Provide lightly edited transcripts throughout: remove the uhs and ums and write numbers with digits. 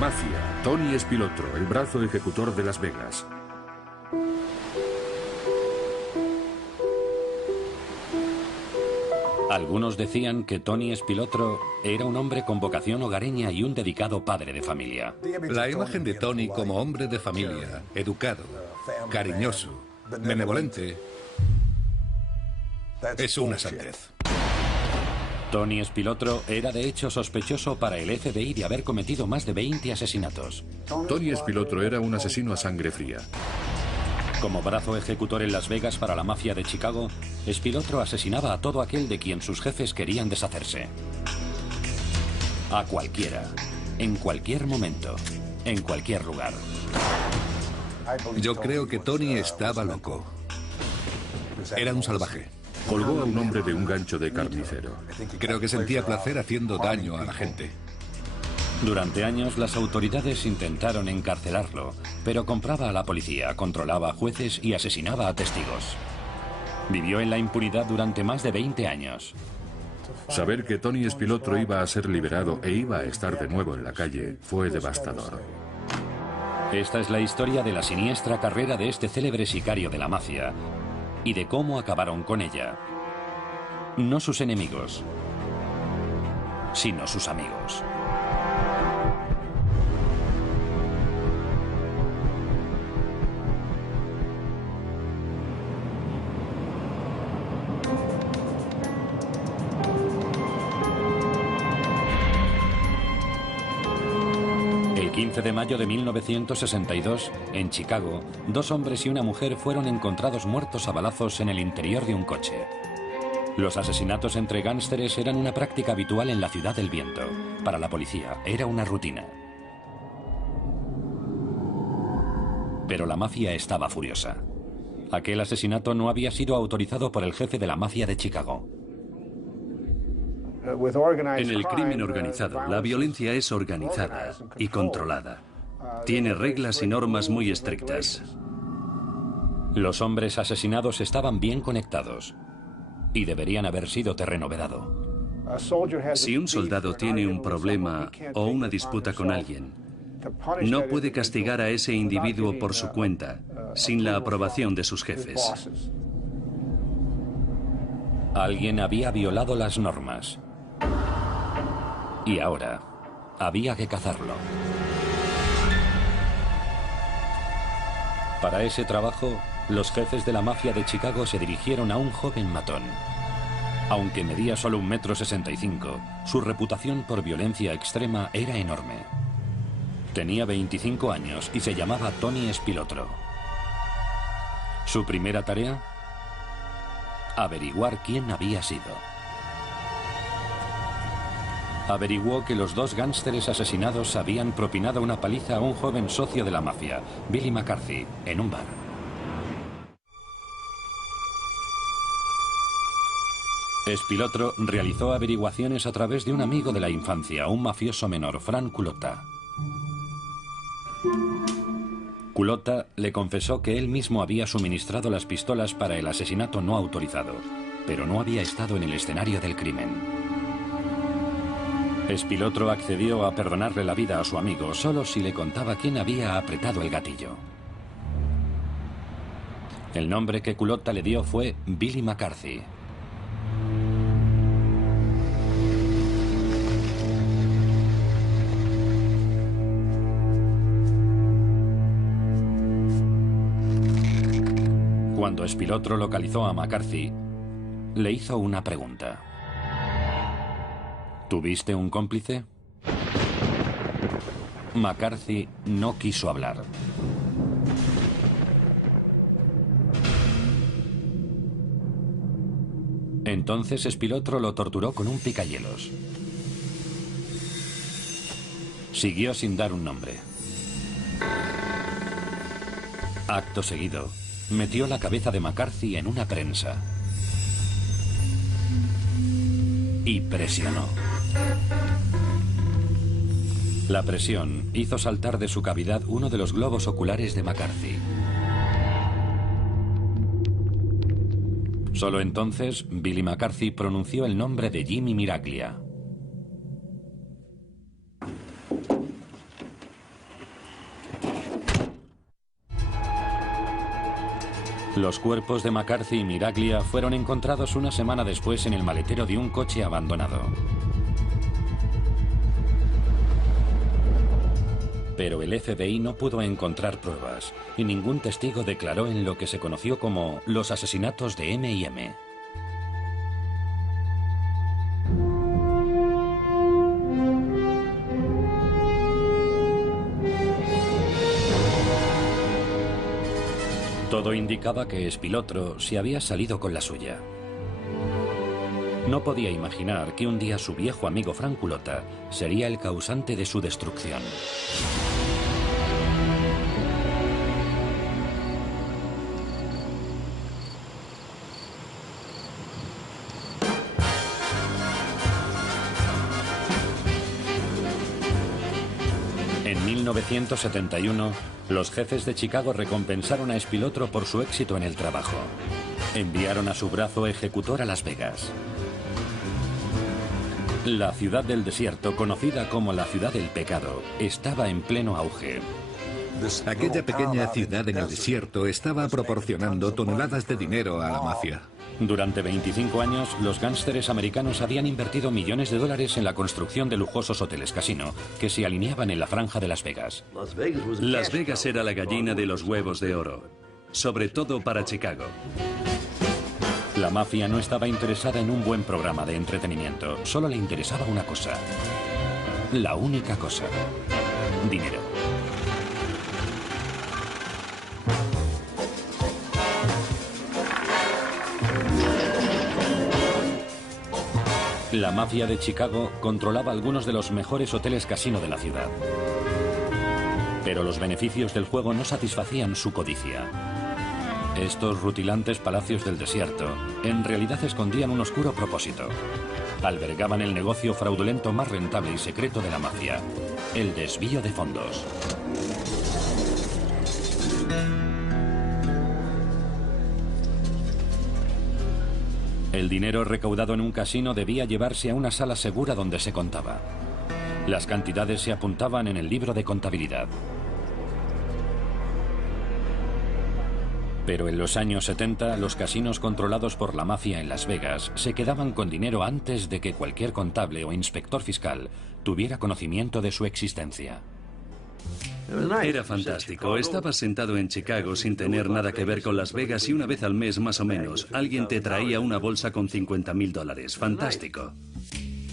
mafia, Tony Spilotro, el brazo ejecutor de Las Vegas. Algunos decían que Tony Spilotro era un hombre con vocación hogareña y un dedicado padre de familia. La imagen de Tony como hombre de familia, educado, cariñoso, benevolente, es una sandez. Tony Spilotro era de hecho sospechoso para el FBI de haber cometido más de 20 asesinatos. Tony Spilotro era un asesino a sangre fría. Como brazo ejecutor en Las Vegas para la mafia de Chicago, Spilotro asesinaba a todo aquel de quien sus jefes querían deshacerse. A cualquiera, en cualquier momento, en cualquier lugar. Yo creo que Tony estaba loco. Era un salvaje. Colgó a un hombre de un gancho de carnicero. Creo que sentía placer haciendo daño a la gente. Durante años las autoridades intentaron encarcelarlo, pero compraba a la policía, controlaba a jueces y asesinaba a testigos. Vivió en la impunidad durante más de 20 años. Saber que Tony Spilotro iba a ser liberado e iba a estar de nuevo en la calle fue devastador. Esta es la historia de la siniestra carrera de este célebre sicario de la mafia y de cómo acabaron con ella. No sus enemigos, sino sus amigos. El 15 de mayo de 1962, en Chicago, 2 hombres y una mujer fueron encontrados muertos a balazos en el interior de un coche. Los asesinatos entre gánsteres eran una práctica habitual en la Ciudad del Viento. Para la policía, era una rutina. Pero la mafia estaba furiosa. Aquel asesinato no había sido autorizado por el jefe de la mafia de Chicago. En el crimen organizado, la violencia es organizada y controlada. Tiene reglas y normas muy estrictas. Los hombres asesinados estaban bien conectados y deberían haber sido terreno vedado. Si un soldado tiene un problema o una disputa con alguien, no puede castigar a ese individuo por su cuenta, sin la aprobación de sus jefes. Alguien había violado las normas. Y ahora, había que cazarlo. Para ese trabajo, los jefes de la mafia de Chicago se dirigieron a un joven matón. Aunque medía solo 1,65 m, su reputación por violencia extrema era enorme. Tenía 25 años y se llamaba Tony Spilotro. Su primera tarea: averiguar quién había sido. Averiguó que los 2 gánsteres asesinados habían propinado una paliza a un joven socio de la mafia, Billy McCarthy, en un bar. Spilotro realizó averiguaciones a través de un amigo de la infancia, un mafioso menor, Frank Culotta. Culotta le confesó que él mismo había suministrado las pistolas para el asesinato no autorizado, pero no había estado en el escenario del crimen. Spilotro accedió a perdonarle la vida a su amigo solo si le contaba quién había apretado el gatillo. El nombre que Culotta le dio fue Billy McCarthy. Cuando Spilotro localizó a McCarthy, le hizo una pregunta. ¿Tuviste un cómplice? McCarthy no quiso hablar. Entonces Spilotro lo torturó con un picahielos. Siguió sin dar un nombre. Acto seguido, metió la cabeza de McCarthy en una prensa y presionó. La presión hizo saltar de su cavidad uno de los globos oculares de McCarthy. Solo entonces, Billy McCarthy pronunció el nombre de Jimmy Miraglia. Los cuerpos de McCarthy y Miraglia fueron encontrados una semana después en el maletero de un coche abandonado. Pero el FBI no pudo encontrar pruebas y ningún testigo declaró en lo que se conoció como los asesinatos de M&M. Todo indicaba que Spilotro se había salido con la suya. No podía imaginar que un día su viejo amigo Frank Culota sería el causante de su destrucción. En 1971, los jefes de Chicago recompensaron a Spilotro por su éxito en el trabajo. Enviaron a su brazo ejecutor a Las Vegas. La ciudad del desierto, conocida como la ciudad del pecado, estaba en pleno auge. Aquella pequeña ciudad en el desierto estaba proporcionando toneladas de dinero a la mafia. Durante 25 años, los gánsteres americanos habían invertido millones de dólares en la construcción de lujosos hoteles casino que se alineaban en la franja de Las Vegas. Las Vegas era la gallina de los huevos de oro, sobre todo para Chicago. La mafia no estaba interesada en un buen programa de entretenimiento, solo le interesaba una cosa. La única cosa: dinero. La mafia de Chicago controlaba algunos de los mejores hoteles casino de la ciudad. Pero los beneficios del juego no satisfacían su codicia. Estos rutilantes palacios del desierto en realidad escondían un oscuro propósito. Albergaban el negocio fraudulento más rentable y secreto de la mafia: el desvío de fondos. El dinero recaudado en un casino debía llevarse a una sala segura donde se contaba. Las cantidades se apuntaban en el libro de contabilidad. Pero en los años 70, los casinos controlados por la mafia en Las Vegas se quedaban con dinero antes de que cualquier contable o inspector fiscal tuviera conocimiento de su existencia. Era fantástico. Estaba sentado en Chicago sin tener nada que ver con Las Vegas y una vez al mes más o menos alguien te traía una bolsa con $50.000. Fantástico.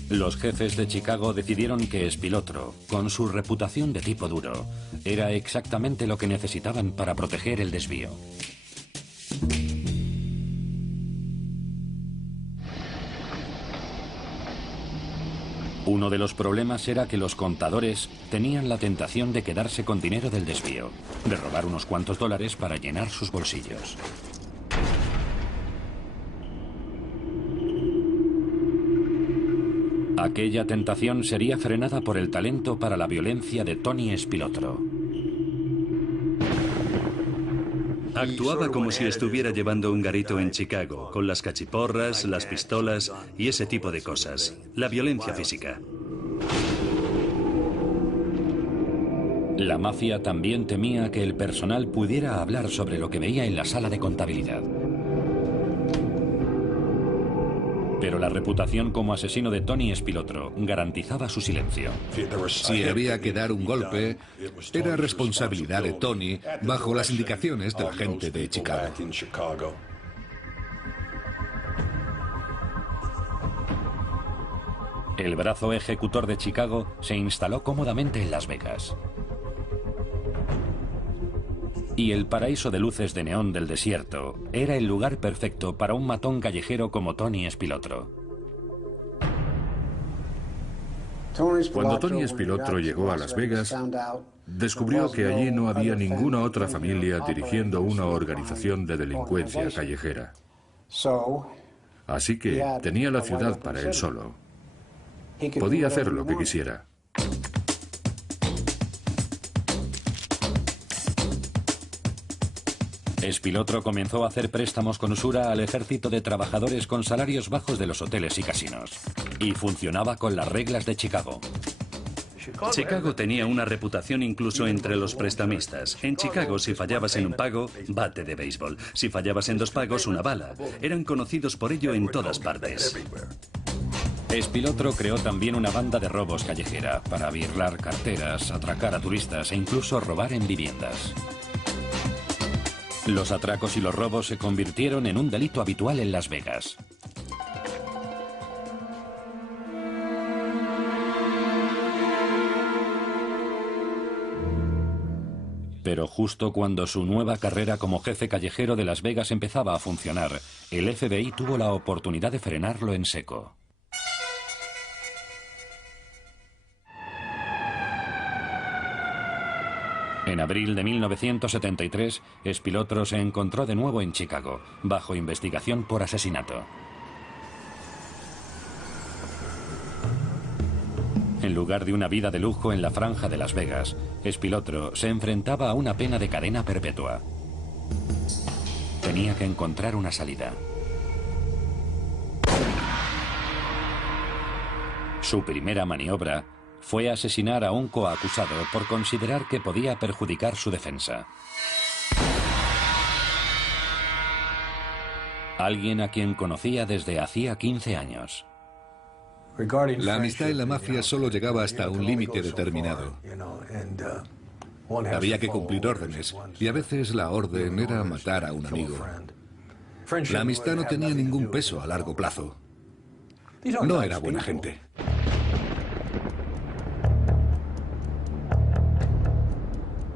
Los jefes de Chicago decidieron que Spilotro, con su reputación de tipo duro, era exactamente lo que necesitaban para proteger el desvío. Uno de los problemas era que los contadores tenían la tentación de quedarse con dinero del desvío, de robar unos cuantos dólares para llenar sus bolsillos. Aquella tentación sería frenada por el talento para la violencia de Tony Spilotro. Actuaba como si estuviera llevando un garito en Chicago, con las cachiporras, las pistolas y ese tipo de cosas. La violencia física. La mafia también temía que el personal pudiera hablar sobre lo que veía en la sala de contabilidad. Pero la reputación como asesino de Tony Spilotro garantizaba su silencio. Si había que dar un golpe, era responsabilidad de Tony bajo las indicaciones de la gente de Chicago. El brazo ejecutor de Chicago se instaló cómodamente en Las Vegas. Y el paraíso de luces de neón del desierto era el lugar perfecto para un matón callejero como Tony Spilotro. Cuando Tony Spilotro llegó a Las Vegas, descubrió que allí no había ninguna otra familia dirigiendo una organización de delincuencia callejera. Así que tenía la ciudad para él solo. Podía hacer lo que quisiera. Spilotro comenzó a hacer préstamos con usura al ejército de trabajadores con salarios bajos de los hoteles y casinos. Y funcionaba con las reglas de Chicago. Chicago tenía una reputación incluso entre los prestamistas. En Chicago, si fallabas en un pago, bate de béisbol. Si fallabas en 2 pagos, una bala. Eran conocidos por ello en todas partes. Espilotro creó también una banda de robos callejera para birlar carteras, atracar a turistas e incluso robar en viviendas. Los atracos y los robos se convirtieron en un delito habitual en Las Vegas. Pero justo cuando su nueva carrera como jefe callejero de Las Vegas empezaba a funcionar, el FBI tuvo la oportunidad de frenarlo en seco. En abril de 1973, Espilotro se encontró de nuevo en Chicago, bajo investigación por asesinato. En lugar de una vida de lujo en la franja de Las Vegas, Espilotro se enfrentaba a una pena de cadena perpetua. Tenía que encontrar una salida. Su primera maniobra fue asesinar a un coacusado por considerar que podía perjudicar su defensa. Alguien a quien conocía desde hacía 15 años. La amistad en la mafia solo llegaba hasta un límite determinado. Había que cumplir órdenes, y a veces la orden era matar a un amigo. La amistad no tenía ningún peso a largo plazo. No era buena gente.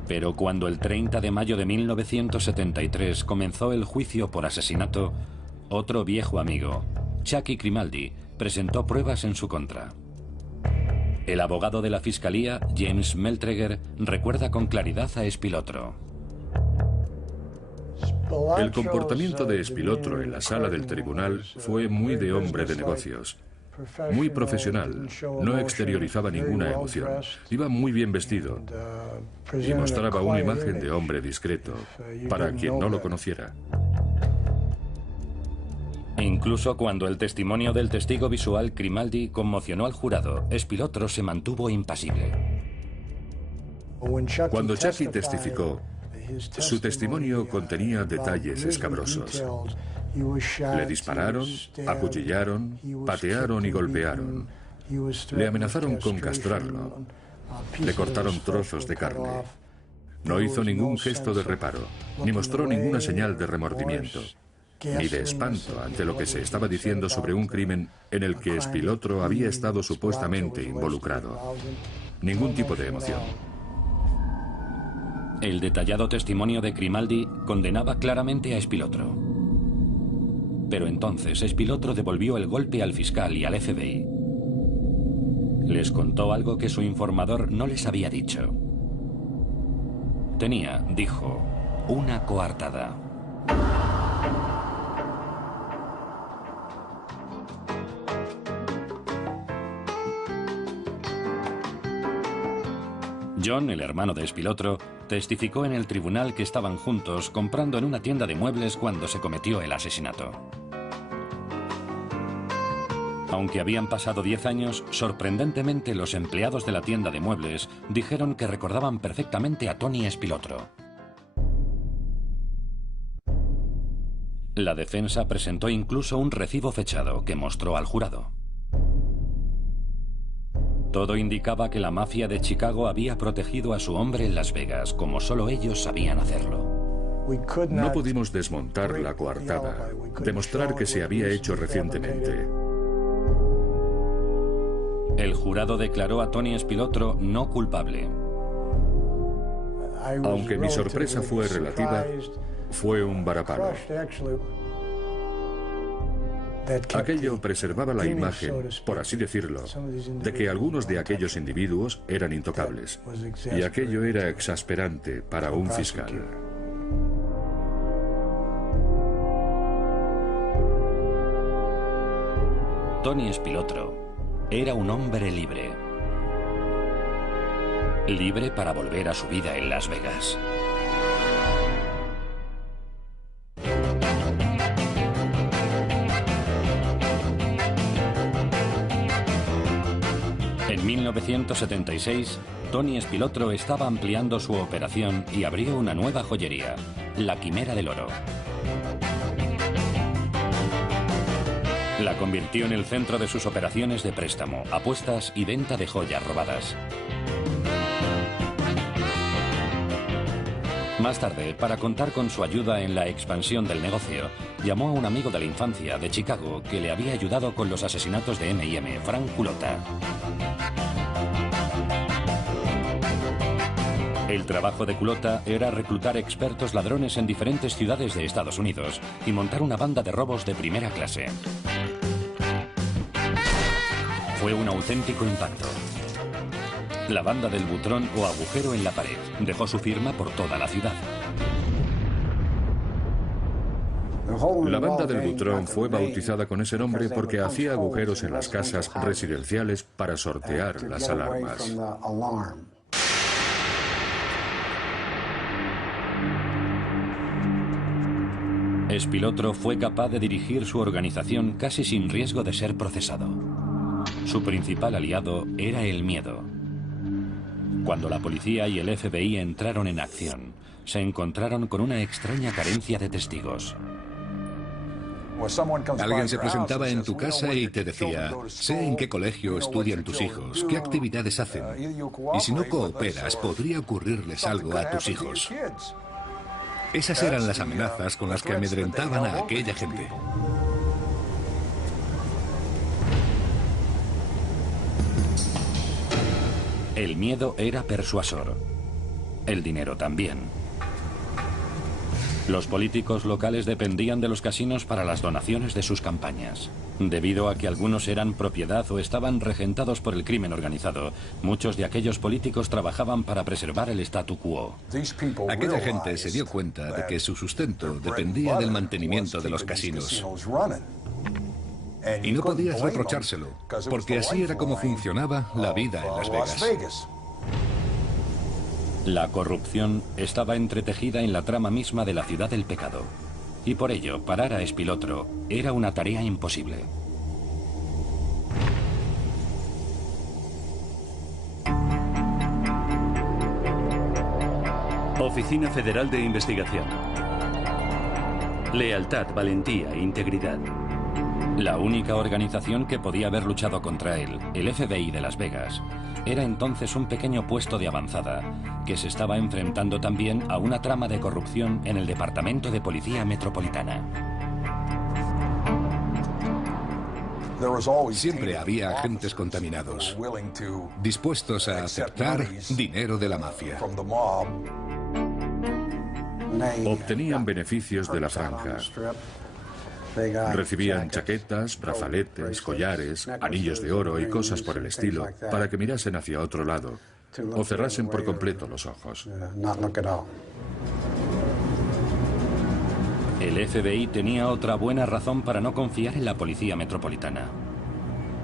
Pero cuando el 30 de mayo de 1973 comenzó el juicio por asesinato, otro viejo amigo, Chucky Grimaldi, presentó pruebas en su contra. El abogado de la fiscalía, James Meltreger, recuerda con claridad a Espilotro. El comportamiento de Espilotro en la sala del tribunal fue muy de hombre de negocios. Muy profesional, no exteriorizaba ninguna emoción. Iba muy bien vestido y mostraba una imagen de hombre discreto para quien no lo conociera. Incluso cuando el testimonio del testigo visual Grimaldi conmocionó al jurado, Espilotro se mantuvo impasible. Cuando Chucky testificó, su testimonio contenía detalles escabrosos. Le dispararon, acuchillaron, patearon y golpearon. Le amenazaron con castrarlo. Le cortaron trozos de carne. No hizo ningún gesto de reparo, ni mostró ninguna señal de remordimiento, ni de espanto ante lo que se estaba diciendo sobre un crimen en el que Espilotro había estado supuestamente involucrado. Ningún tipo de emoción. El detallado testimonio de Grimaldi condenaba claramente a Espilotro. Pero entonces Espilotro devolvió el golpe al fiscal y al FBI. Les contó algo que su informador no les había dicho. Tenía, dijo, una coartada. John, el hermano de Espilotro, testificó en el tribunal que estaban juntos comprando en una tienda de muebles cuando se cometió el asesinato. Aunque habían pasado 10 años, sorprendentemente los empleados de la tienda de muebles dijeron que recordaban perfectamente a Tony Espilotro. La defensa presentó incluso un recibo fechado que mostró al jurado. Todo indicaba que la mafia de Chicago había protegido a su hombre en Las Vegas, como solo ellos sabían hacerlo. No pudimos desmontar la coartada, demostrar que se había hecho recientemente. El jurado declaró a Tony Espilotro no culpable. Aunque mi sorpresa fue relativa, fue un varapalo. Aquello preservaba la imagen, por así decirlo, de que algunos de aquellos individuos eran intocables. Y aquello era exasperante para un fiscal. Tony Espilotro era un hombre libre. Libre para volver a su vida en Las Vegas. En 1976, Tony Spilotro estaba ampliando su operación y abrió una nueva joyería, la Quimera del Oro. La convirtió en el centro de sus operaciones de préstamo, apuestas y venta de joyas robadas. Más tarde, para contar con su ayuda en la expansión del negocio, llamó a un amigo de la infancia de Chicago que le había ayudado con los asesinatos de M&M, Frank Culotta. El trabajo de Culotta era reclutar expertos ladrones en diferentes ciudades de Estados Unidos y montar una banda de robos de primera clase. Fue un auténtico impacto. La banda del butrón o agujero en la pared dejó su firma por toda la ciudad. La banda del butrón fue bautizada con ese nombre porque hacía agujeros en las casas residenciales para sortear las alarmas. Spilotro fue capaz de dirigir su organización casi sin riesgo de ser procesado. Su principal aliado era el miedo. Cuando la policía y el FBI entraron en acción, se encontraron con una extraña carencia de testigos. Alguien se presentaba en tu casa y te decía, sé en qué colegio estudian tus hijos, qué actividades hacen, y si no cooperas podría ocurrirles algo a tus hijos. Esas eran las amenazas con las que amedrentaban a aquella gente. El miedo era persuasor. El dinero también. Los políticos locales dependían de los casinos para las donaciones de sus campañas. Debido a que algunos eran propiedad o estaban regentados por el crimen organizado, muchos de aquellos políticos trabajaban para preservar el statu quo. Aquella gente se dio cuenta de que su sustento dependía del mantenimiento de los casinos. Y no podías reprochárselo, porque así era como funcionaba la vida en Las Vegas. La corrupción estaba entretejida en la trama misma de la ciudad del pecado. Y por ello, parar a Spilotro era una tarea imposible. Oficina Federal de Investigación. Lealtad, valentía, integridad. La única organización que podía haber luchado contra él, el FBI de Las Vegas, era entonces un pequeño puesto de avanzada que se estaba enfrentando también a una trama de corrupción en el Departamento de Policía Metropolitana. Siempre había agentes contaminados, dispuestos a aceptar dinero de la mafia. Obtenían beneficios de la franja. Recibían chaquetas, brazaletes, collares, anillos de oro y cosas por el estilo para que mirasen hacia otro lado o cerrasen por completo los ojos. El FBI tenía otra buena razón para no confiar en la policía metropolitana.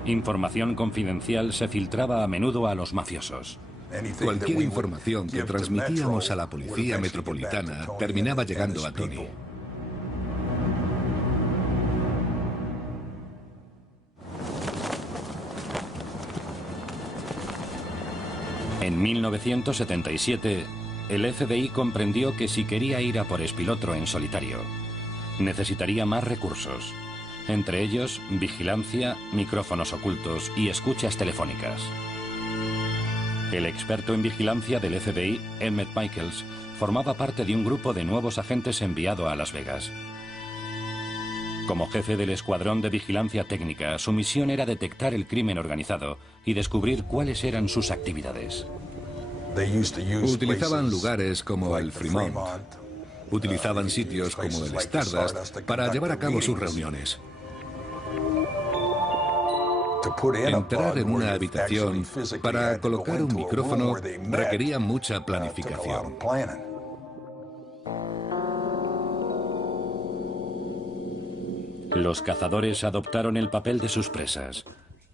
Información confidencial se filtraba a menudo a los mafiosos. Cualquier información que transmitíamos a la policía metropolitana terminaba llegando a Tony. En 1977, el FBI comprendió que si quería ir a por Spilotro en solitario, necesitaría más recursos, entre ellos vigilancia, micrófonos ocultos y escuchas telefónicas. El experto en vigilancia del FBI, Emmett Michaels, formaba parte de un grupo de nuevos agentes enviado a Las Vegas. Como jefe del escuadrón de vigilancia técnica, su misión era detectar el crimen organizado y descubrir cuáles eran sus actividades. Utilizaban lugares como el Fremont, utilizaban sitios como el Stardust para llevar a cabo sus reuniones. Entrar en una habitación para colocar un micrófono requería mucha planificación. Los cazadores adoptaron el papel de sus presas,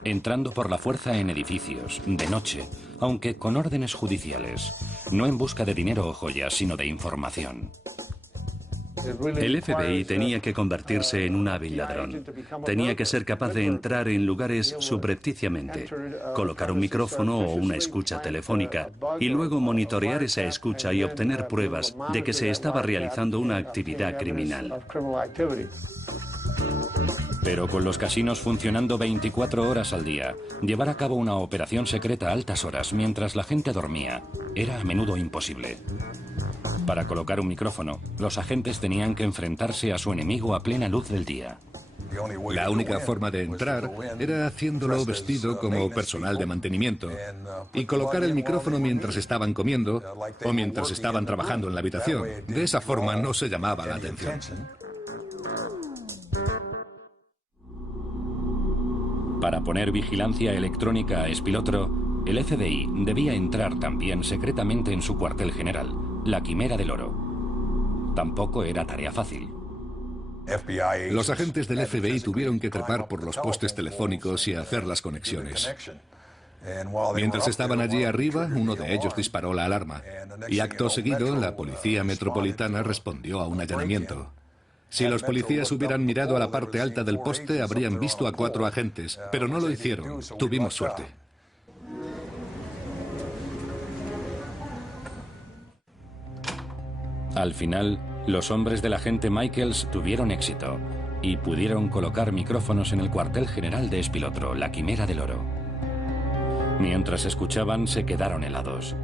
entrando por la fuerza en edificios, de noche, aunque con órdenes judiciales, no en busca de dinero o joyas, sino de información. El FBI tenía que convertirse en un hábil ladrón. Tenía que ser capaz de entrar en lugares subrepticiamente, colocar un micrófono o una escucha telefónica y luego monitorear esa escucha y obtener pruebas de que se estaba realizando una actividad criminal. Pero con los casinos funcionando 24 horas al día, llevar a cabo una operación secreta a altas horas mientras la gente dormía era a menudo imposible. Para colocar un micrófono, los agentes tenían que enfrentarse a su enemigo a plena luz del día. La única forma de entrar era haciéndolo vestido como personal de mantenimiento y colocar el micrófono mientras estaban comiendo o mientras estaban trabajando en la habitación. De esa forma no se llamaba la atención. Para poner vigilancia electrónica a Espilotro, el FBI debía entrar también secretamente en su cuartel general, la Quimera del Oro. Tampoco era tarea fácil. Los agentes del FBI tuvieron que trepar por los postes telefónicos y hacer las conexiones. Mientras estaban allí arriba, uno de ellos disparó la alarma y acto seguido la Policía Metropolitana respondió a un allanamiento. Si los policías hubieran mirado a la parte alta del poste, habrían visto a 4 agentes, pero no lo hicieron. Tuvimos suerte. Al final, los hombres del agente Michaels tuvieron éxito y pudieron colocar micrófonos en el cuartel general de Espilotro, la Quimera del Oro. Mientras escuchaban, se quedaron helados.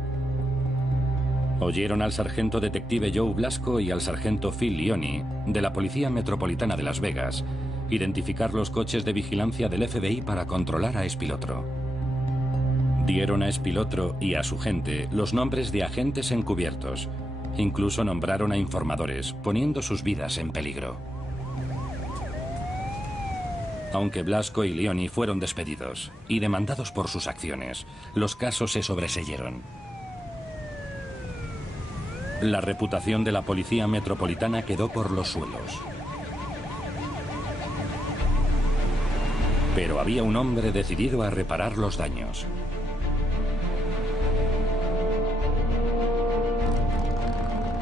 Oyeron al sargento detective Joe Blasco y al sargento Phil Leoni, de la Policía Metropolitana de Las Vegas, identificar los coches de vigilancia del FBI para controlar a Espilotro. Dieron a Espilotro y a su gente los nombres de agentes encubiertos. Incluso nombraron a informadores, poniendo sus vidas en peligro. Aunque Blasco y Leoni fueron despedidos y demandados por sus acciones, los casos se sobreseyeron. La reputación de la Policía Metropolitana quedó por los suelos. Pero había un hombre decidido a reparar los daños.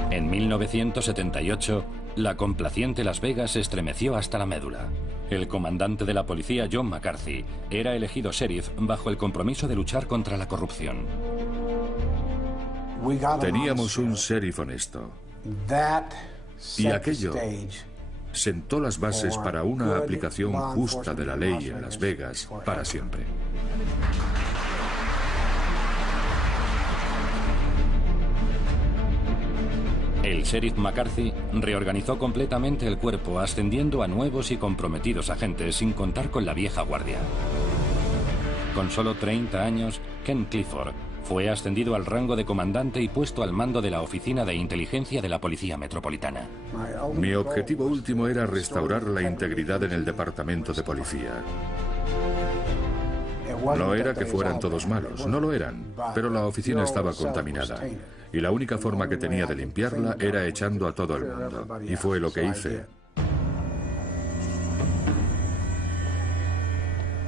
En 1978, la complaciente Las Vegas se estremeció hasta la médula. El comandante de la policía, John McCarthy, era elegido sheriff bajo el compromiso de luchar contra la corrupción. Teníamos un sheriff honesto. Y aquello sentó las bases para una aplicación justa de la ley en Las Vegas para siempre. El sheriff McCarthy reorganizó completamente el cuerpo, ascendiendo a nuevos y comprometidos agentes sin contar con la vieja guardia. Con solo 30 años, Ken Clifford fue ascendido al rango de comandante y puesto al mando de la Oficina de Inteligencia de la Policía Metropolitana. Mi objetivo último era restaurar la integridad en el departamento de policía. No era que fueran todos malos, no lo eran, pero la oficina estaba contaminada. Y la única forma que tenía de limpiarla era echando a todo el mundo. Y fue lo que hice.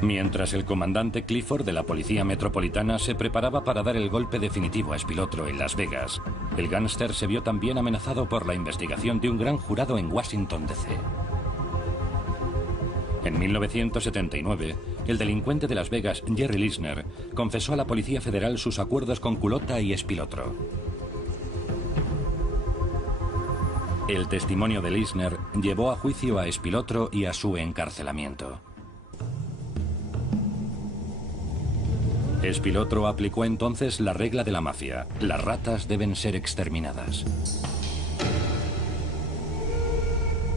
Mientras el comandante Clifford de la Policía Metropolitana se preparaba para dar el golpe definitivo a Espilotro en Las Vegas, el gángster se vio también amenazado por la investigación de un gran jurado en Washington, D.C. En 1979, el delincuente de Las Vegas, Jerry Lisner, confesó a la Policía Federal sus acuerdos con Culota y Espilotro. El testimonio de Lisner llevó a juicio a Espilotro y a su encarcelamiento. Espilotro aplicó entonces la regla de la mafia: las ratas deben ser exterminadas.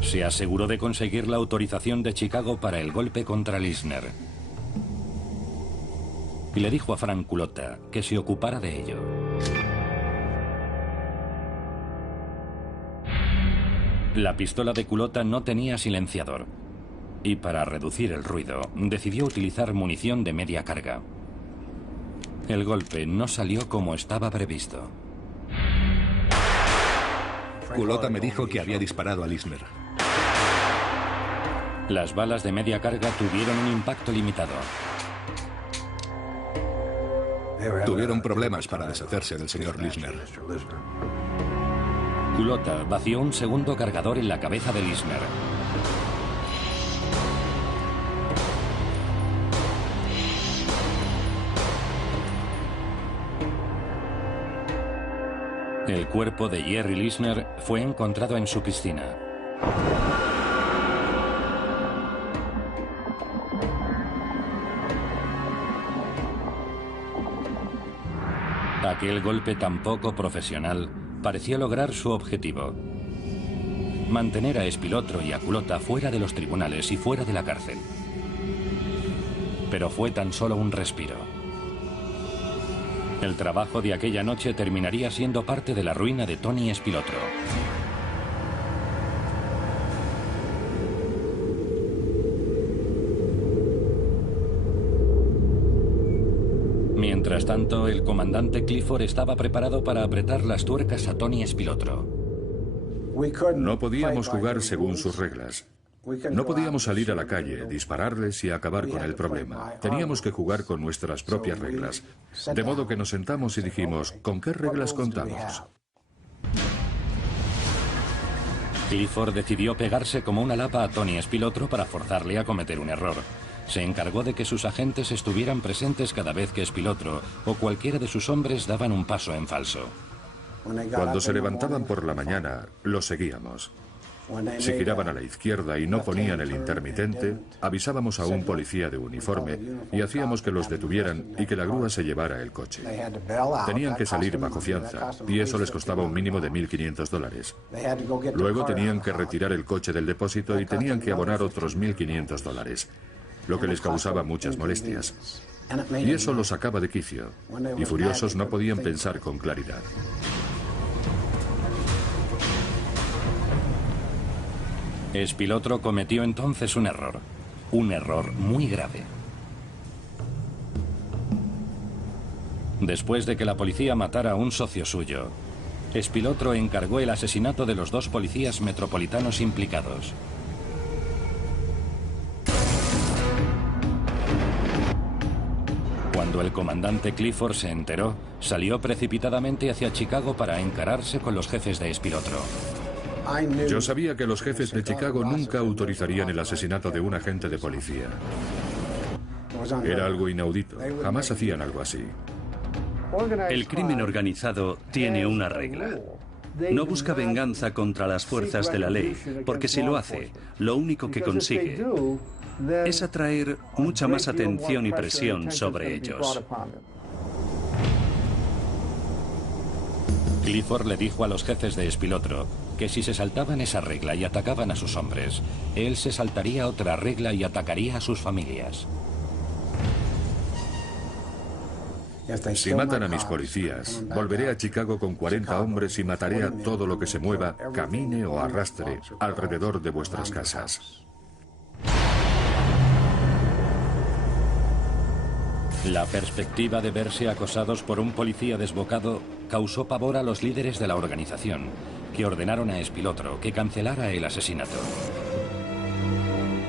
Se aseguró de conseguir la autorización de Chicago para el golpe contra Lisner. Y le dijo a Frank Culota que se ocupara de ello. La pistola de Culota no tenía silenciador. Y para reducir el ruido, decidió utilizar munición de media carga. El golpe no salió como estaba previsto. Culota me dijo que había disparado a Lisner. Las balas de media carga tuvieron un impacto limitado. Tuvieron problemas para deshacerse del señor Lisner. Culota vació un segundo cargador en la cabeza de Lisner. El cuerpo de Jerry Lisner fue encontrado en su piscina. Aquel golpe tan poco profesional pareció lograr su objetivo: mantener a Spilotro y a Culota fuera de los tribunales y fuera de la cárcel. Pero fue tan solo un respiro. El trabajo de aquella noche terminaría siendo parte de la ruina de Tony Spilotro. Mientras tanto, el comandante Clifford estaba preparado para apretar las tuercas a Tony Spilotro. No podíamos jugar según sus reglas. No podíamos salir a la calle, dispararles y acabar con el problema. Teníamos que jugar con nuestras propias reglas. De modo que nos sentamos y dijimos, ¿con qué reglas contamos? Clifford decidió pegarse como una lapa a Tony Spilotro para forzarle a cometer un error. Se encargó de que sus agentes estuvieran presentes cada vez que Spilotro o cualquiera de sus hombres daban un paso en falso. Cuando se levantaban por la mañana, los seguíamos. Si giraban a la izquierda y no ponían el intermitente, avisábamos a un policía de uniforme y hacíamos que los detuvieran y que la grúa se llevara el coche. Tenían que salir bajo fianza y eso les costaba un mínimo de $1.500. Luego tenían que retirar el coche del depósito y tenían que abonar otros $1.500, lo que les causaba muchas molestias. Y eso los sacaba de quicio, y furiosos no podían pensar con claridad. Spilotro cometió entonces un error muy grave. Después de que la policía matara a un socio suyo, Spilotro encargó el asesinato de los 2 policías metropolitanos implicados. Cuando el comandante Clifford se enteró, salió precipitadamente hacia Chicago para encararse con los jefes de Spilotro. Yo sabía que los jefes de Chicago nunca autorizarían el asesinato de un agente de policía. Era algo inaudito. Jamás hacían algo así. El crimen organizado tiene una regla. No busca venganza contra las fuerzas de la ley, porque si lo hace, lo único que consigue es atraer mucha más atención y presión sobre ellos. Clifford le dijo a los jefes de Spilotro que si se saltaban esa regla y atacaban a sus hombres, él se saltaría otra regla y atacaría a sus familias. Si matan a mis policías, volveré a Chicago con 40 hombres y mataré a todo lo que se mueva, camine o arrastre alrededor de vuestras casas. La perspectiva de verse acosados por un policía desbocado causó pavor a los líderes de la organización, que ordenaron a Spilotro que cancelara el asesinato.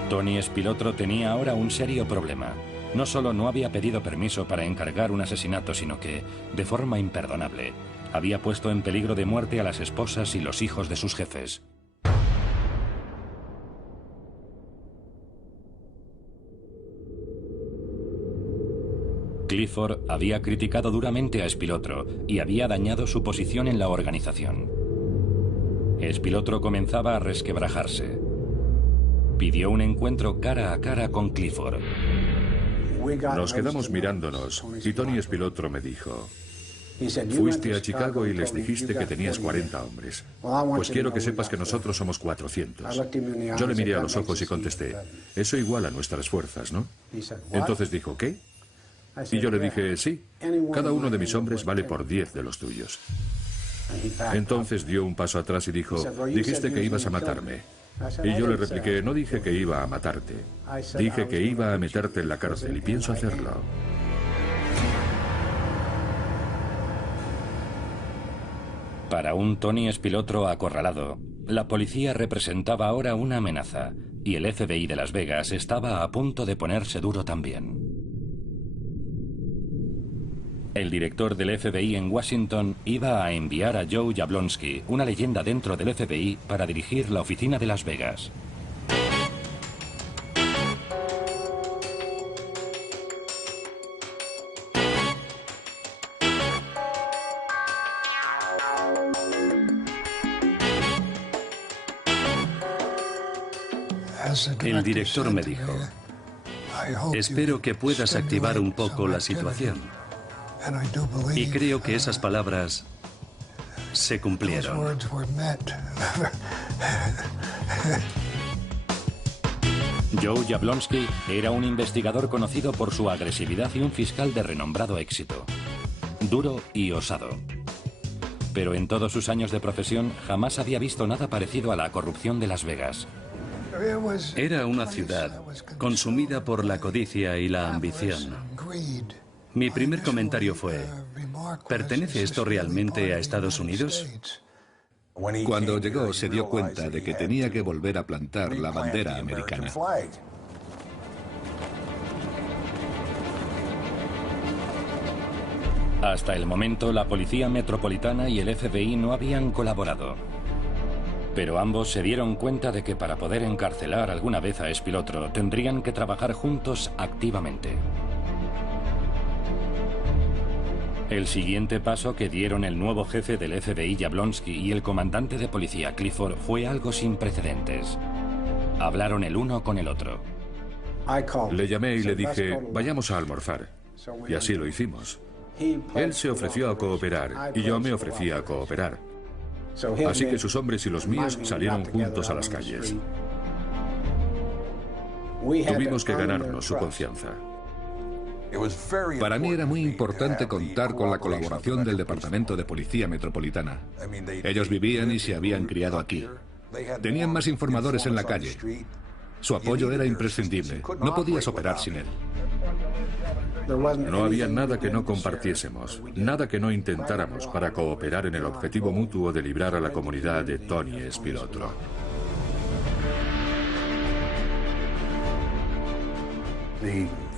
Tony Spilotro tenía ahora un serio problema. No solo no había pedido permiso para encargar un asesinato, sino que, de forma imperdonable, había puesto en peligro de muerte a las esposas y los hijos de sus jefes. Clifford había criticado duramente a Spilotro y había dañado su posición en la organización. Spilotro comenzaba a resquebrajarse. Pidió un encuentro cara a cara con Clifford. Nos quedamos mirándonos y Tony Spilotro me dijo: fuiste a Chicago y les dijiste que tenías 40 hombres. Pues quiero que sepas que nosotros somos 400. Yo le miré a los ojos y contesté: eso iguala nuestras fuerzas, ¿no? Entonces dijo: ¿qué? Y yo le dije: sí, cada uno de mis hombres vale por 10 de los tuyos. Entonces dio un paso atrás y dijo: dijiste que ibas a matarme. Y yo le repliqué: no dije que iba a matarte. Dije que iba a meterte en la cárcel y pienso hacerlo. Para un Tony Spilotro acorralado, la policía representaba ahora una amenaza, y el FBI de Las Vegas estaba a punto de ponerse duro también. El director del FBI en Washington iba a enviar a Joe Jablonski, una leyenda dentro del FBI, para dirigir la oficina de Las Vegas. El director me dijo: espero que puedas activar un poco la situación. Y creo que esas palabras se cumplieron. Joe Jablonski era un investigador conocido por su agresividad y un fiscal de renombrado éxito. Duro y osado. Pero en todos sus años de profesión jamás había visto nada parecido a la corrupción de Las Vegas. Era una ciudad consumida por la codicia y la ambición. Mi primer comentario fue: ¿pertenece esto realmente a Estados Unidos? Cuando llegó se dio cuenta de que tenía que volver a plantar la bandera americana. Hasta el momento, la Policía Metropolitana y el FBI no habían colaborado. Pero ambos se dieron cuenta de que para poder encarcelar alguna vez a Spilotro tendrían que trabajar juntos activamente. El siguiente paso que dieron el nuevo jefe del FBI Jablonski y el comandante de policía Clifford fue algo sin precedentes. Hablaron el uno con el otro. Le llamé y le dije, vayamos a almorzar. Y así lo hicimos. Él se ofreció a cooperar y yo me ofrecí a cooperar. Así que sus hombres y los míos salieron juntos a las calles. Tuvimos que ganarnos su confianza. Para mí era muy importante contar con la colaboración del Departamento de Policía Metropolitana. Ellos vivían y se habían criado aquí. Tenían más informadores en la calle. Su apoyo era imprescindible. No podías operar sin él. No había nada que no compartiésemos, nada que no intentáramos para cooperar en el objetivo mutuo de librar a la comunidad de Tony Spilotro.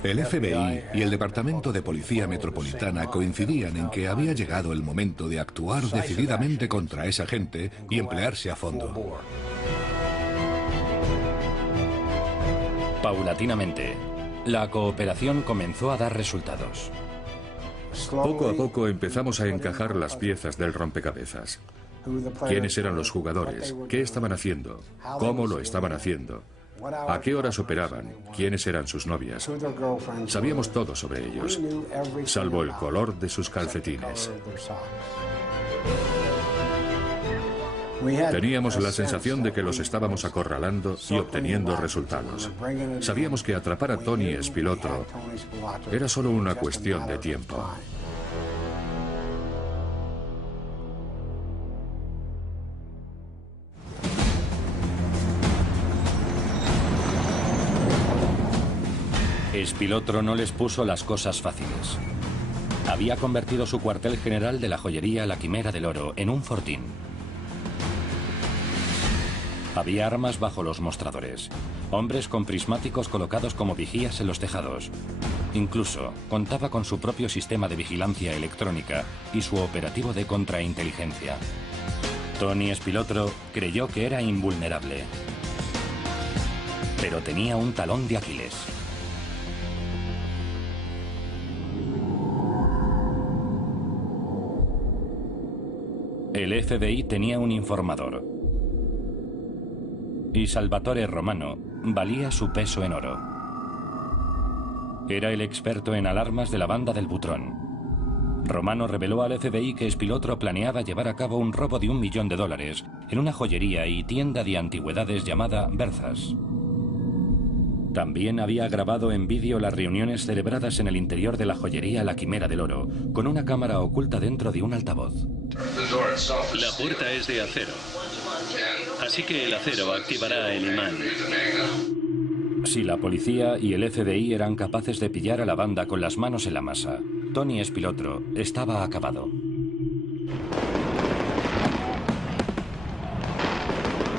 El FBI y el Departamento de Policía Metropolitana coincidían en que había llegado el momento de actuar decididamente contra esa gente y emplearse a fondo. Paulatinamente, la cooperación comenzó a dar resultados. Poco a poco empezamos a encajar las piezas del rompecabezas. ¿Quiénes eran los jugadores? ¿Qué estaban haciendo? ¿Cómo lo estaban haciendo? ¿A qué horas operaban? ¿Quiénes eran sus novias? Sabíamos todo sobre ellos, salvo el color de sus calcetines. Teníamos la sensación de que los estábamos acorralando y obteniendo resultados. Sabíamos que atrapar a Tony Spilotro era solo una cuestión de tiempo. Spilotro no les puso las cosas fáciles. Había convertido su cuartel general de la joyería La Quimera del Oro en un fortín. Había armas bajo los mostradores, hombres con prismáticos colocados como vigías en los tejados. Incluso contaba con su propio sistema de vigilancia electrónica y su operativo de contrainteligencia. Tony Spilotro creyó que era invulnerable, pero tenía un talón de Aquiles. El FBI tenía un informador. Y Salvatore Romano valía su peso en oro. Era el experto en alarmas de la banda del Butrón. Romano reveló al FBI que Spilotro planeaba llevar a cabo un robo de $1 millón en una joyería y tienda de antigüedades llamada Berzas. También había grabado en vídeo las reuniones celebradas en el interior de la joyería La Quimera del Oro, con una cámara oculta dentro de un altavoz. La puerta es de acero, así que el acero activará el imán. Si la policía y el FBI eran capaces de pillar a la banda con las manos en la masa, Tony Spilotro estaba acabado.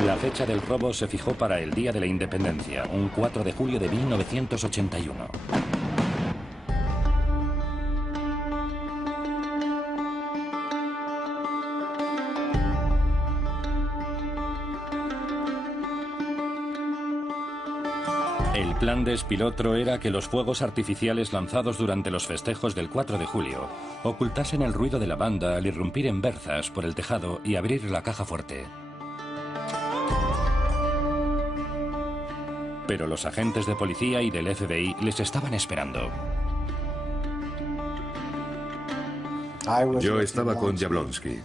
La fecha del robo se fijó para el Día de la Independencia, un 4 de julio de 1981. El plan de Spilotro era que los fuegos artificiales lanzados durante los festejos del 4 de julio ocultasen el ruido de la banda al irrumpir en Berzas por el tejado y abrir la caja fuerte. Pero los agentes de policía y del FBI les estaban esperando. Yo estaba con Jablonski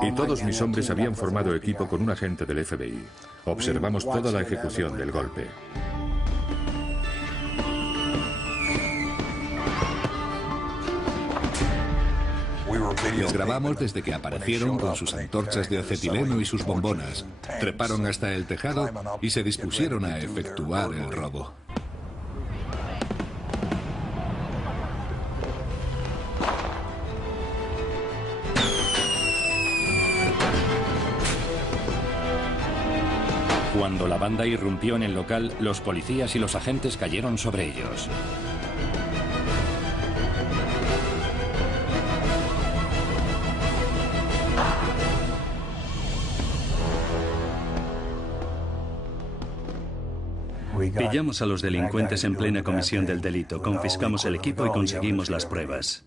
y todos mis hombres habían formado equipo con un agente del FBI. Observamos toda la ejecución del golpe. Les grabamos desde que aparecieron con sus antorchas de acetileno y sus bombonas, treparon hasta el tejado y se dispusieron a efectuar el robo. Cuando la banda irrumpió en el local, los policías y los agentes cayeron sobre ellos. Pillamos a los delincuentes en plena comisión del delito, confiscamos el equipo y conseguimos las pruebas.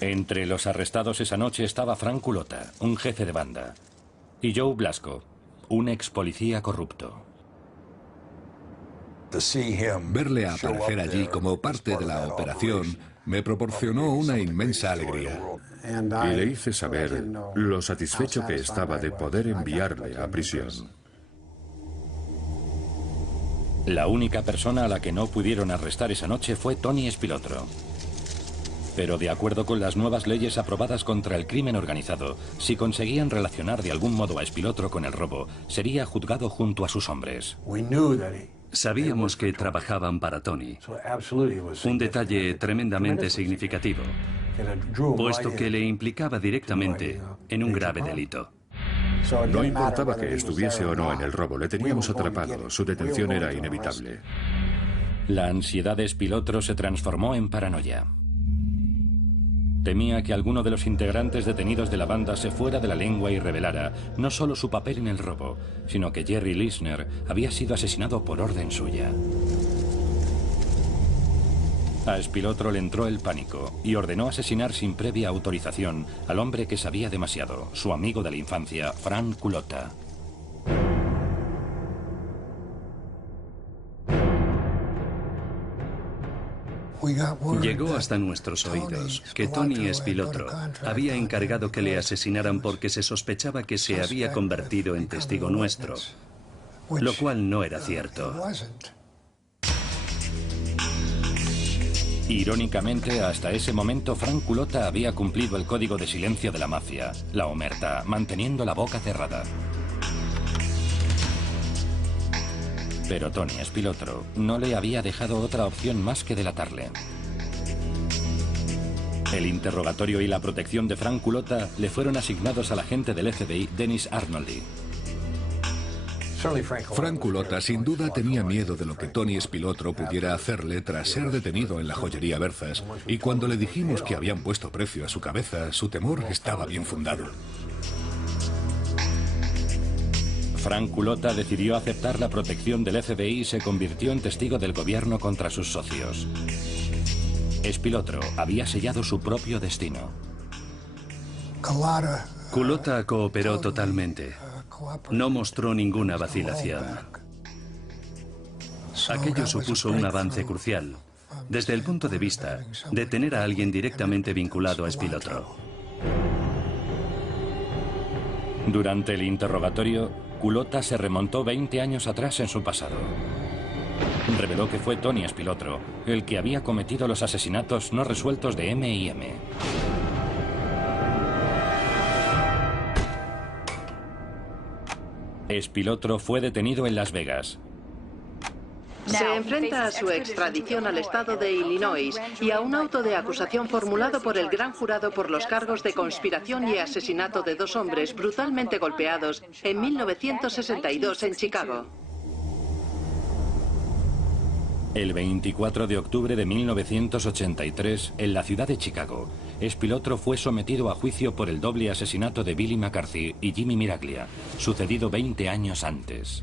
Entre los arrestados esa noche estaba Frank Culota, un jefe de banda, y Joe Blasco, un ex policía corrupto. Verle aparecer allí como parte de la operación me proporcionó una inmensa alegría. Y le hice saber lo satisfecho que estaba de poder enviarle a prisión. La única persona a la que no pudieron arrestar esa noche fue Tony Spilotro. Pero de acuerdo con las nuevas leyes aprobadas contra el crimen organizado, si conseguían relacionar de algún modo a Spilotro con el robo, sería juzgado junto a sus hombres. Sabíamos que trabajaban para Tony. Un detalle tremendamente significativo, puesto que le implicaba directamente en un grave delito. No importaba que estuviese o no en el robo, le teníamos atrapado, su detención era inevitable. La ansiedad de Spilotro se transformó en paranoia. Temía que alguno de los integrantes detenidos de la banda se fuera de la lengua y revelara no solo su papel en el robo, sino que Jerry Lisner había sido asesinado por orden suya. A Spilotro le entró el pánico y ordenó asesinar sin previa autorización al hombre que sabía demasiado, su amigo de la infancia, Frank Culota. Llegó hasta nuestros oídos que Tony Spilotro había encargado que le asesinaran porque se sospechaba que se había convertido en testigo nuestro, lo cual no era cierto. Irónicamente, hasta ese momento Frank Culota había cumplido el código de silencio de la mafia, la omerta, manteniendo la boca cerrada. Pero Tony Spilotro no le había dejado otra opción más que delatarle. El interrogatorio y la protección de Frank Culota le fueron asignados al agente del FBI, Dennis Arnoldi. Frank Culota sin duda tenía miedo de lo que Tony Spilotro pudiera hacerle tras ser detenido en la joyería Berzas, y cuando le dijimos que habían puesto precio a su cabeza, su temor estaba bien fundado. Frank Culota decidió aceptar la protección del FBI y se convirtió en testigo del gobierno contra sus socios. Spilotro había sellado su propio destino. Culota cooperó totalmente. No mostró ninguna vacilación. Aquello supuso un avance crucial, desde el punto de vista de tener a alguien directamente vinculado a Spilotro. Durante el interrogatorio, Culota se remontó 20 años atrás en su pasado. Reveló que fue Tony Spilotro el que había cometido los asesinatos no resueltos de M&M. Spilotro fue detenido en Las Vegas. Se enfrenta a su extradición al estado de Illinois y a un auto de acusación formulado por el gran jurado por los cargos de conspiración y asesinato de dos hombres brutalmente golpeados en 1962 en Chicago. El 24 de octubre de 1983, en la ciudad de Chicago, Spilotro fue sometido a juicio por el doble asesinato de Billy McCarthy y Jimmy Miraglia, sucedido 20 años antes.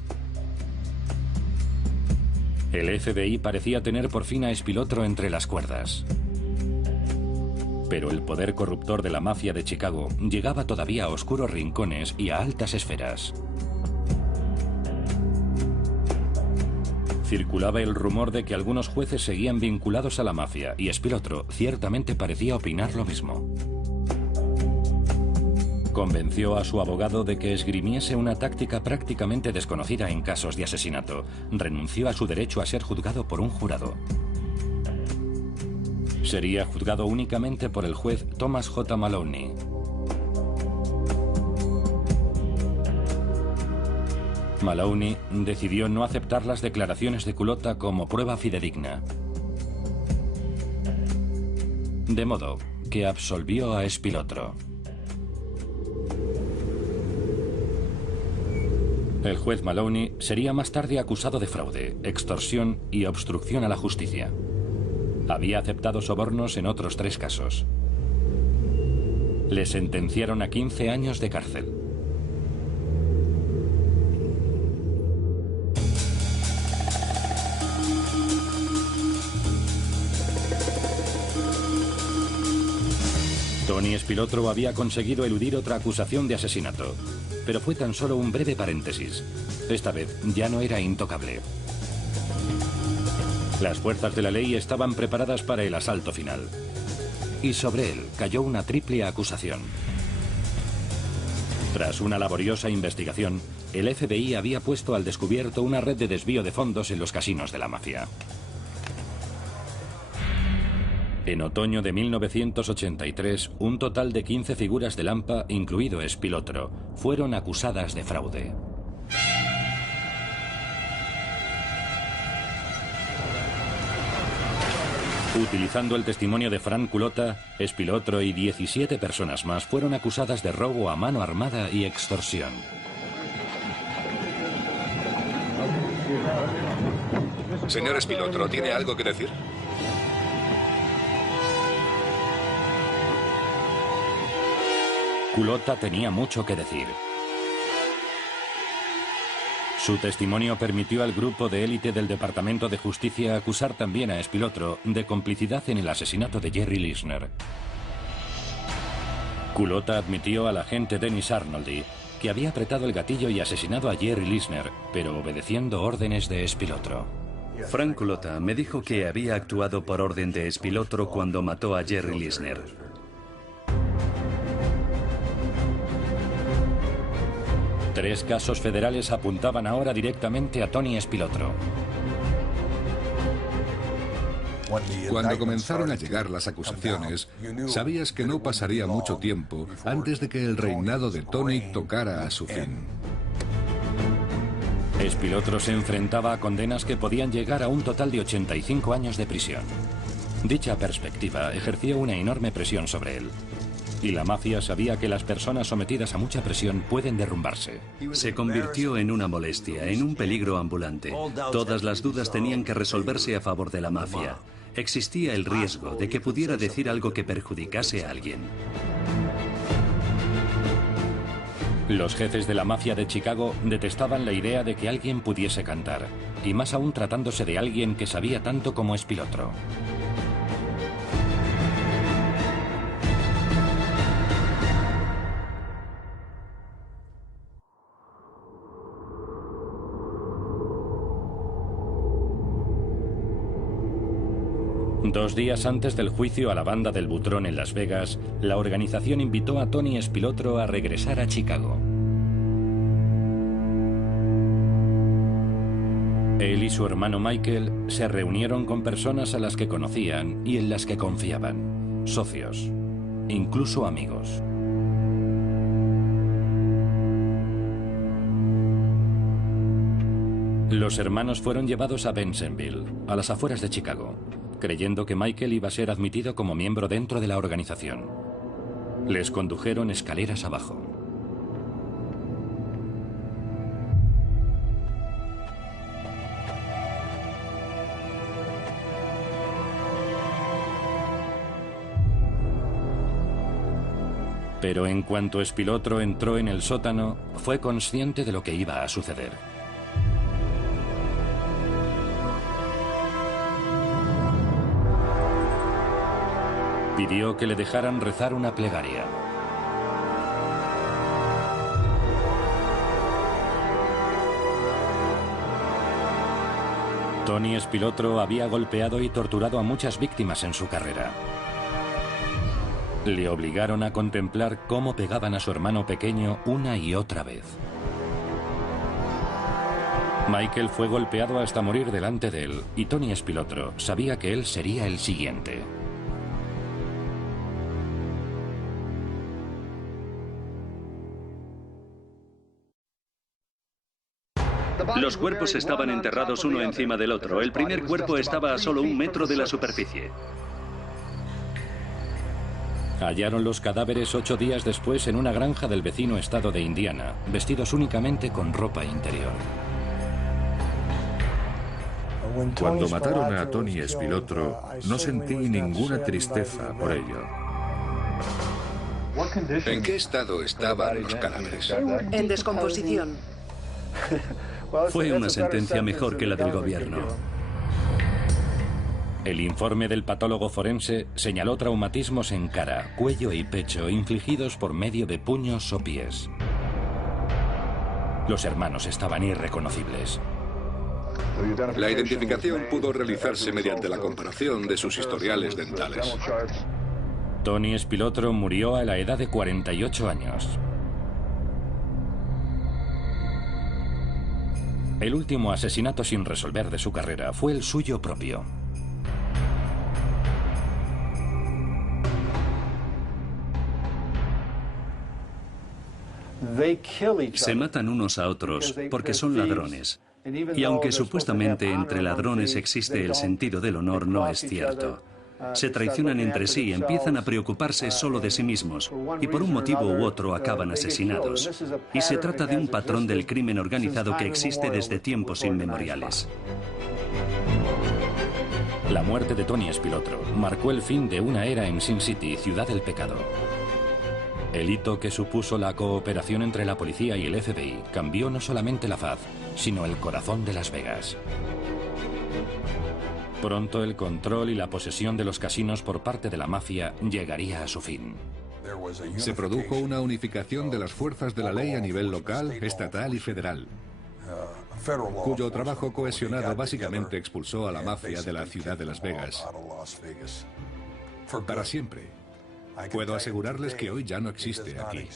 El FBI parecía tener por fin a Spilotro entre las cuerdas. Pero el poder corruptor de la mafia de Chicago llegaba todavía a oscuros rincones y a altas esferas. Circulaba el rumor de que algunos jueces seguían vinculados a la mafia y Spilotro ciertamente parecía opinar lo mismo. Convenció a su abogado de que esgrimiese una táctica prácticamente desconocida en casos de asesinato. Renunció a su derecho a ser juzgado por un jurado. Sería juzgado únicamente por el juez Thomas J. Maloney. Maloney decidió no aceptar las declaraciones de Culotta como prueba fidedigna. De modo que absolvió a Spilotro. El juez Maloney sería más tarde acusado de fraude, extorsión y obstrucción a la justicia. Había aceptado sobornos en otros 3 casos. Le sentenciaron a 15 años de cárcel. Tony Spilotro había conseguido eludir otra acusación de asesinato, pero fue tan solo un breve paréntesis. Esta vez ya no era intocable. Las fuerzas de la ley estaban preparadas para el asalto final. Y sobre él cayó una triple acusación. Tras una laboriosa investigación, el FBI había puesto al descubierto una red de desvío de fondos en los casinos de la mafia. En otoño de 1983, un total de 15 figuras del AMPA, incluido Spilotro, fueron acusadas de fraude. Utilizando el testimonio de Frank Culotta, Spilotro y 17 personas más fueron acusadas de robo a mano armada y extorsión. Señor Spilotro, ¿tiene algo que decir? Culotta tenía mucho que decir. Su testimonio permitió al grupo de élite del Departamento de Justicia acusar también a Spilotro de complicidad en el asesinato de Jerry Lisner. Culotta admitió al agente Dennis Arnoldi que había apretado el gatillo y asesinado a Jerry Lisner, pero obedeciendo órdenes de Spilotro. Frank Culotta me dijo que había actuado por orden de Spilotro cuando mató a Jerry Lisner. Tres casos federales apuntaban ahora directamente a Tony Spilotro. Cuando comenzaron a llegar las acusaciones, sabías que no pasaría mucho tiempo antes de que el reinado de Tony tocara a su fin. Spilotro se enfrentaba a condenas que podían llegar a un total de 85 años de prisión. Dicha perspectiva ejerció una enorme presión sobre él. Y la mafia sabía que las personas sometidas a mucha presión pueden derrumbarse. Se convirtió en una molestia, en un peligro ambulante. Todas las dudas tenían que resolverse a favor de la mafia. Existía el riesgo de que pudiera decir algo que perjudicase a alguien. Los jefes de la mafia de Chicago detestaban la idea de que alguien pudiese cantar, y más aún tratándose de alguien que sabía tanto como Spilotro. Dos días antes del juicio a la banda del Butrón en Las Vegas, la organización invitó a Tony Spilotro a regresar a Chicago. Él y su hermano Michael se reunieron con personas a las que conocían y en las que confiaban, socios, incluso amigos. Los hermanos fueron llevados a Bensenville, a las afueras de Chicago, creyendo que Michael iba a ser admitido como miembro dentro de la organización. Les condujeron escaleras abajo. Pero en cuanto Spilotro entró en el sótano, fue consciente de lo que iba a suceder. Pidió que le dejaran rezar una plegaria. Tony Spilotro había golpeado y torturado a muchas víctimas en su carrera. Le obligaron a contemplar cómo pegaban a su hermano pequeño una y otra vez. Michael fue golpeado hasta morir delante de él, y Tony Spilotro sabía que él sería el siguiente. Los cuerpos estaban enterrados uno encima del otro. El primer cuerpo estaba a solo 1 metro de la superficie. Hallaron los cadáveres 8 días después en una granja del vecino estado de Indiana, vestidos únicamente con ropa interior. Cuando mataron a Tony Spilotro, no sentí ninguna tristeza por ello. ¿En qué estado estaban los cadáveres? En descomposición. Fue una sentencia mejor que la del gobierno. El informe del patólogo forense señaló traumatismos en cara, cuello y pecho infligidos por medio de puños o pies. Los hermanos estaban irreconocibles. La identificación pudo realizarse mediante la comparación de sus historiales dentales. Tony Spilotro murió a la edad de 48 años. El último asesinato sin resolver de su carrera fue el suyo propio. Se matan unos a otros porque son ladrones. Y aunque supuestamente entre ladrones existe el sentido del honor, no es cierto. Se traicionan entre sí, empiezan a preocuparse solo de sí mismos y por un motivo u otro acaban asesinados. Y se trata de un patrón del crimen organizado que existe desde tiempos inmemoriales. La muerte de Tony Spilotro marcó el fin de una era en Sin City, ciudad del pecado. El hito que supuso la cooperación entre la policía y el FBI cambió no solamente la faz, sino el corazón de Las Vegas. Pronto el control y la posesión de los casinos por parte de la mafia llegaría a su fin. Se produjo una unificación de las fuerzas de la ley a nivel local, estatal y federal, cuyo trabajo cohesionado básicamente expulsó a la mafia de la ciudad de Las Vegas. Para siempre. Puedo asegurarles que hoy ya no existe aquí.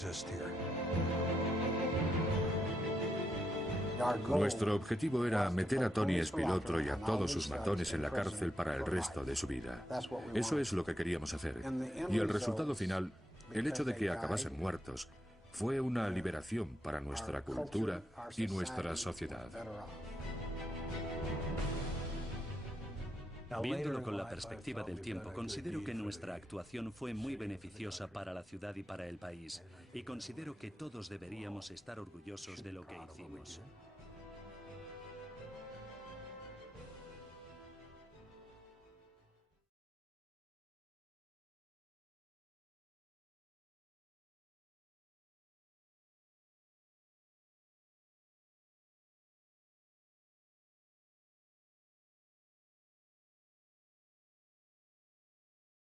Nuestro objetivo era meter a Tony Spilotro y a todos sus matones en la cárcel para el resto de su vida. Eso es lo que queríamos hacer. Y el resultado final, el hecho de que acabasen muertos, fue una liberación para nuestra cultura y nuestra sociedad. Viéndolo con la perspectiva del tiempo, considero que nuestra actuación fue muy beneficiosa para la ciudad y para el país. Y considero que todos deberíamos estar orgullosos de lo que hicimos.